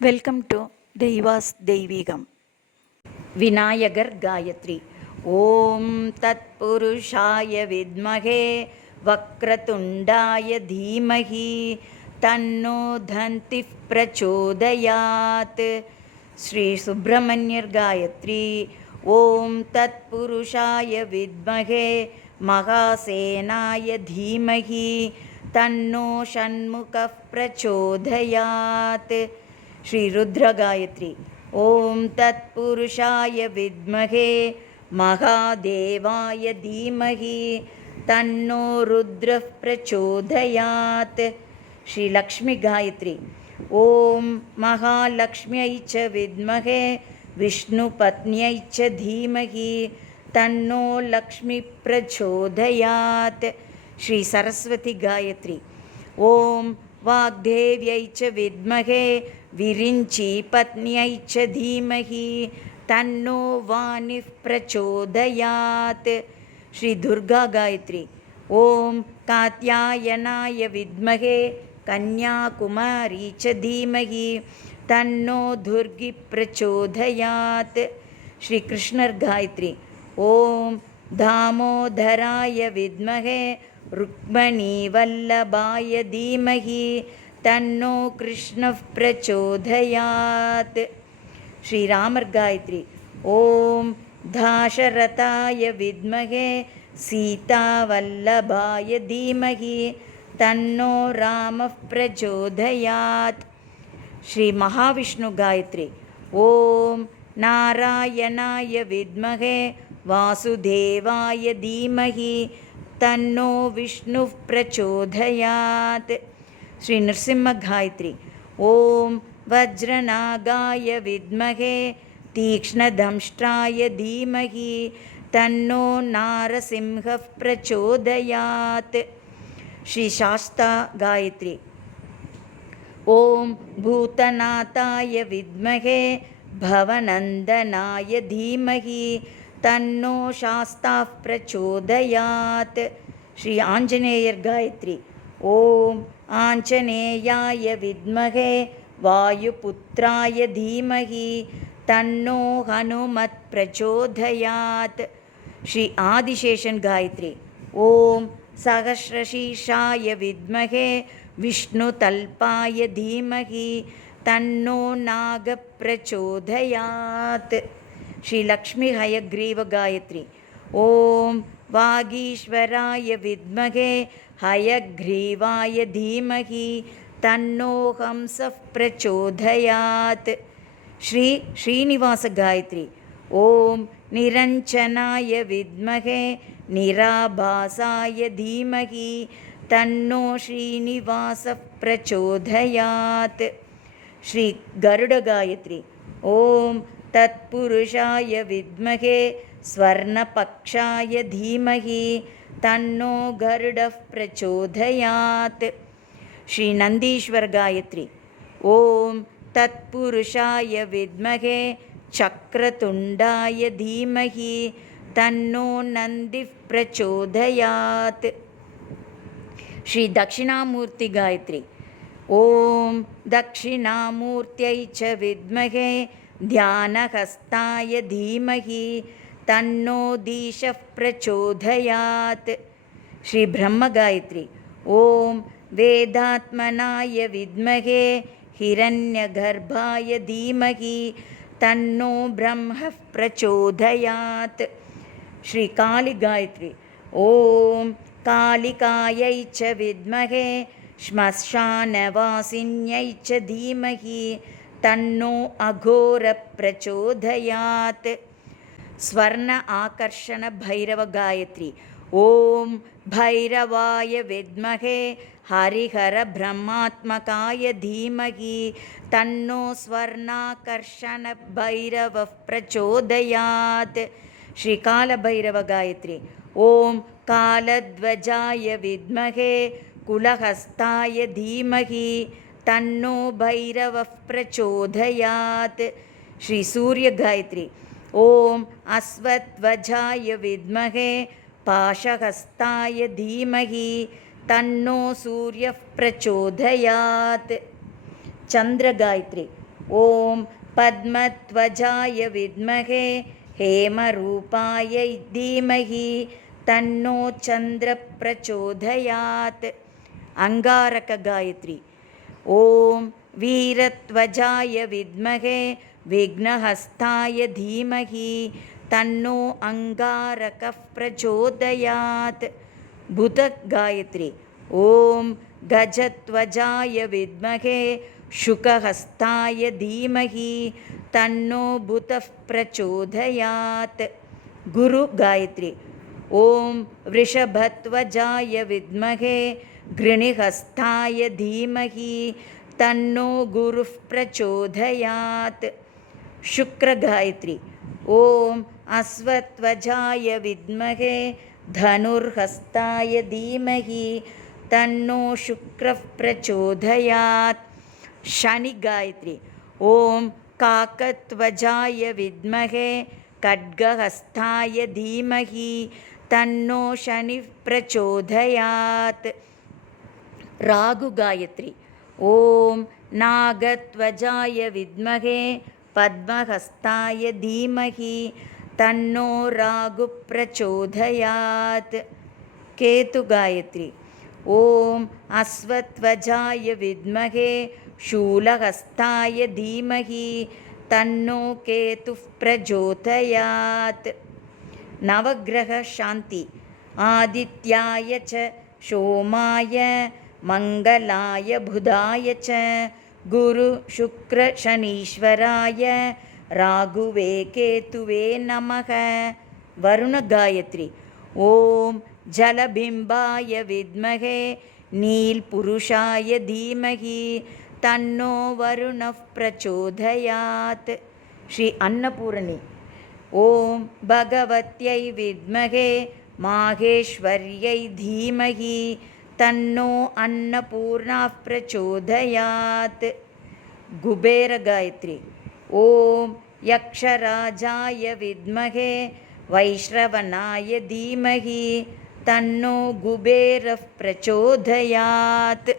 Welcome to தெய்வாஸ் தெய்வீகம் விநாயகர் காயத்ரி ஓம் தத்புருஷாய வித்மகே வக்ரதுண்டாய தீமகி தன்னோ தந்தி பிரச்சோதயாத் ஸ்ரீ சுப்பிரமணியர் காயத்ரி ஓம் தத்புருஷாய வித்மகே மகாசேனாய தீமகி தன்னோ ஷண்முக பிரச்சோதயாத் श्रीरुद्रगायत्री। ॐ तत्पुरुषाय विद्महे, महादेवाय धीमहि, तन्नो रुद्रः प्रचोदयात्। श्रीलक्ष्मीगायत्री। ॐ महालक्ष्म्यै च विद्महे, विष्णुपत्न्यै च धीमहि, तन्नो लक्ष्मीप्रचोदयात् श्रीसरस्वतीगायत्री ॐ वाग्देव्यै च विद्महे पत्ई पत्न्यै च धीमहि, तन्नो वाणिः प्रचोदयात्। श्रीदुर्गागायत्री ॐ कात्यायनाय विद्महे, कन्याकुमारी च धीमहि, तन्नो दुर्गि प्रचोदयात्। श्रीकृष्णर्गायत्री ॐ दामोदराय विद्महे ருக்மணி வல்லபாய தீமகி தன்னோ கிருஷ்ண பிரச்சோதயாத். ஸ்ரீராமர் காயத்ரி. ஓம் தாசரதாய வித்மகே சீதாவல்லபாய தீமகி தன்னோ ராம பிரச்சோதயாத். ஸ்ரீ மகாவிஷ்ணு காயத்ரி. ஓம் நாராயணாய வித்மகே வாசுதேவாய தீமகி तन्नो विष्णुः प्रचोदयात्। श्रीनृसिंहगायत्री ॐ वज्रनागाय विद्महे, तीक्ष्णदंष्ट्राय धीमहि, तन्नो नारसिंहः प्रचोदयात्। श्रीशास्ता गायत्री ॐ भूतनाथाय विद्महे, भवनन्दनाय धीमहि தன்னோ சாஸ்தா பிரச்சோதயாத் ஸ்ரீ ஆஞ்சநேயர் காயத்ரி ஓம் ஆஞ்சநேயாய வித்மகே வாயுபுத்திராய தீமகி தன்னோ ஹனுமத் பிரச்சோதயாத் ஸ்ரீ ஆதிசேஷன் காயத்ரி ஓம் சகசிரசீஷாய வித்மகே விஷ்ணு தல்பாய தீமகி தன்னோ நாக பிரச்சோதயாத் ஸ்ரீலக்ஷ்மி ஹயக்ரீவ காயத்ரி. ஓம் வாகீஸ்வராய வித்மகே ஹயக்ரீவாய தீமகி தன்னோ ஹம்ச பிரச்சோதயாத். ஸ்ரீ ஸ்ரீனிவாச காயத்ரி. ஓம் நிரஞ்சனாய வித்மகே நிராபாசாய தீமகி தன்னோ ஸ்ரீனிவாச பிரச்சோதயாத். ஸ்ரீ கருட காயத்ரி. ॐ तत्पुरुषाय विद्महे स्वर्णपक्षाय धीमहि तन्नो गरुडः प्रचोदयात्। श्रीनन्दीश्वरगायत्री ॐ तत्पुरुषाय विद्महे चक्रतुण्डाय धीमहि तन्नो नन्दिः प्रचोदयात्। श्रीदक्षिणामूर्तिगायत्री ॐ दक्षिणामूर्त्यै च विद्महे ध्यानहस्ताय धीमहि तन्नो दीशः प्रचोदयात्। श्रीब्रह्मगायत्री ॐ वेदात्मनाय विद्महे हिरण्यगर्भाय धीमहि तन्नो ब्रह्मः प्रचोदयात्। श्रीकालिगायत्री ॐ कालिकायै च विद्महे श्मशानवासिन्यै च धीमहि तन्नो अघोरप्रचोदयात्। स्वर्ण आकर्षणभैरवगायत्री ॐ भैरवाय विद्महे हरिहरब्रह्मात्मकाय धीमहि तन्नो स्वर्णाकर्षणभैरवः प्रचोदयात्। श्रीकालभैरवगायत्री ॐ कालध्वजाय विद्महे कुलहस्ताय धीमहि, तन्नो भैरवः प्रचोदयात्। श्रीसूर्यगायत्री ॐ अश्वध्वजाय विद्महे, पाशहस्ताय धीमहि, तन्नो सूर्यः प्रचोदयात्। चन्द्रगायत्री ॐ पद्मध्वजाय विद्महे, हेमरूपाय धीमहि, तन्नो चन्द्रप्रचोदयात् अङ्गारकगायत्री ॐ वीरध्वजाय विद्महे विघ्नहस्ताय धीमहि तन्नो अङ्गारकः प्रचोदयात् बुधगायत्री ॐ गजध्वजाय विद्महे शुकहस्ताय धीमहि तन्नो बुधः प्रचोदयात् गुरुगायत्री ॐ वृषभध्वजाय विद्महे घृणिहस्ताय धीमहि, तन्नो गुरुः प्रचोदयात्। शुक्रगायत्री, ॐ अश्वध्वजाय विद्महे, धनुर्हस्ताय धीमहि, तन्नो शुक्रः प्रचोदयात्। शनिगायत्री, ॐ काकध्वजाय विद्महे, खड्गहस्ताय धीमहि, तन्नो शनिः प्रचोदयात्। रागुगायत्री ॐ नागध्वजाय विद्महे पद्महस्ताय धीमहि तन्नो रागुः प्रचोदयात् केतुगायत्री ॐ अश्वध्वजाय विद्महे शूलहस्ताय धीमहि तन्नो केतुः प्रचोदयात् नवग्रहशान्ति आदित्याय च सोमाय मङ्गलाय बुधाय च गुरुशुक्रशनीश्वराय राघुवे केतुवे नमः वरुणगायत्री ॐ जलबिम्बाय विद्महे नील्पुरुषाय धीमहि तन्नो वरुणः प्रचोदयात् श्री अन्नपूर्णी ॐ भगवत्यै विद्महे माहेश्वर्यै धीमहि तन्नो अन्नपूर्णाः प्रचोदयात्। कुबेरगायत्री ॐ यक्षराजाय विद्महे वैश्रवणाय धीमहि तन्नो कुबेरः प्रचोदयात्।